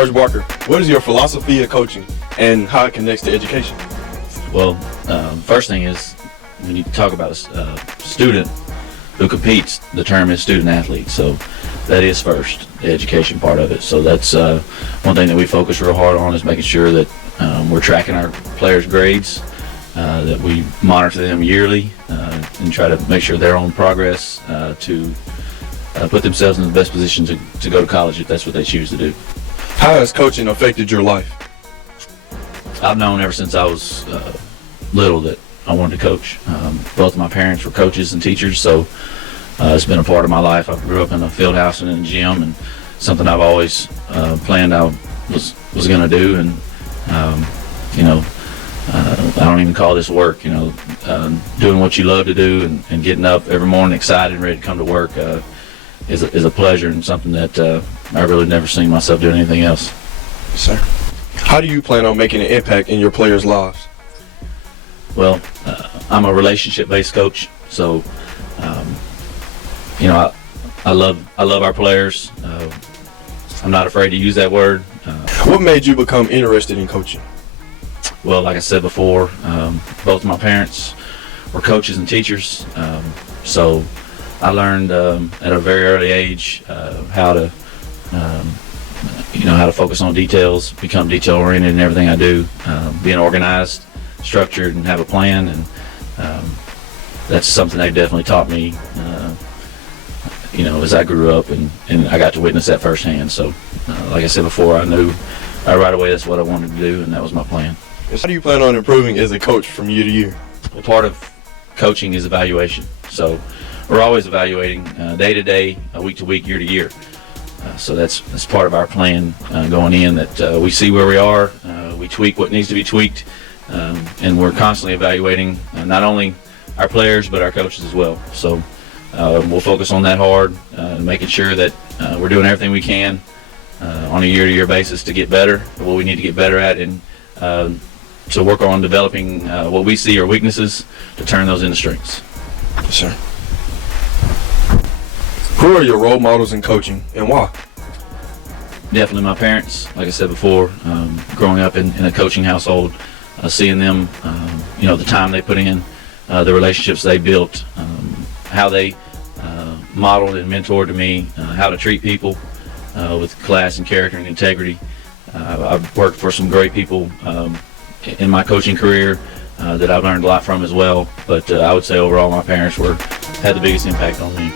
Coach Barker, what is your philosophy of coaching and how it connects to education? Well, first thing is when you talk about a student who competes, the term is student athlete. So that is first, the education part of it. So that's one thing that we focus real hard on is making sure that we're tracking our players' grades, that we monitor them yearly and try to make sure they're on progress to put themselves in the best position to go to college if that's what they choose to do. How has coaching affected your life? I've known ever since I was little that I wanted to coach. Both of my parents were coaches and teachers, so it's been a part of my life. I grew up in a field house and in a gym, and something I've always planned I was going to do. And I don't even call this work. Doing what you love to do and getting up every morning excited and ready to come to work is a pleasure and something that I really never seen myself doing anything else. Yes, sir. How do you plan on making an impact in your players' lives? Well, I'm a relationship-based coach, so I love our players. I'm not afraid to use that word. What made you become interested in coaching? Well, like I said before, both my parents were coaches and teachers, so I learned at a very early age how to focus on details, become detail-oriented in everything I do, being organized, structured, and have a plan, and that's something they definitely taught me, as I grew up, and I got to witness that firsthand. So, like I said before, I knew right away that's what I wanted to do, and that was my plan. How do you plan on improving as a coach from year to year? Well, part of coaching is evaluation. So we're always evaluating day to day, week to week, year to year. So that's part of our plan going in, that we see where we are, we tweak what needs to be tweaked, and we're constantly evaluating not only our players but our coaches as well. So we'll focus on that hard, making sure that we're doing everything we can on a year-to-year basis to get better, what we need to get better at, and to work on developing what we see are weaknesses to turn those into strengths. Yes, sir. Who are your role models in coaching and why? Definitely my parents. Like I said before, growing up in a coaching household, seeing them, the time they put in, the relationships they built, how they modeled and mentored to me how to treat people with class and character and integrity. I've worked for some great people in my coaching career that I've learned a lot from as well, but I would say overall my parents had the biggest impact on me.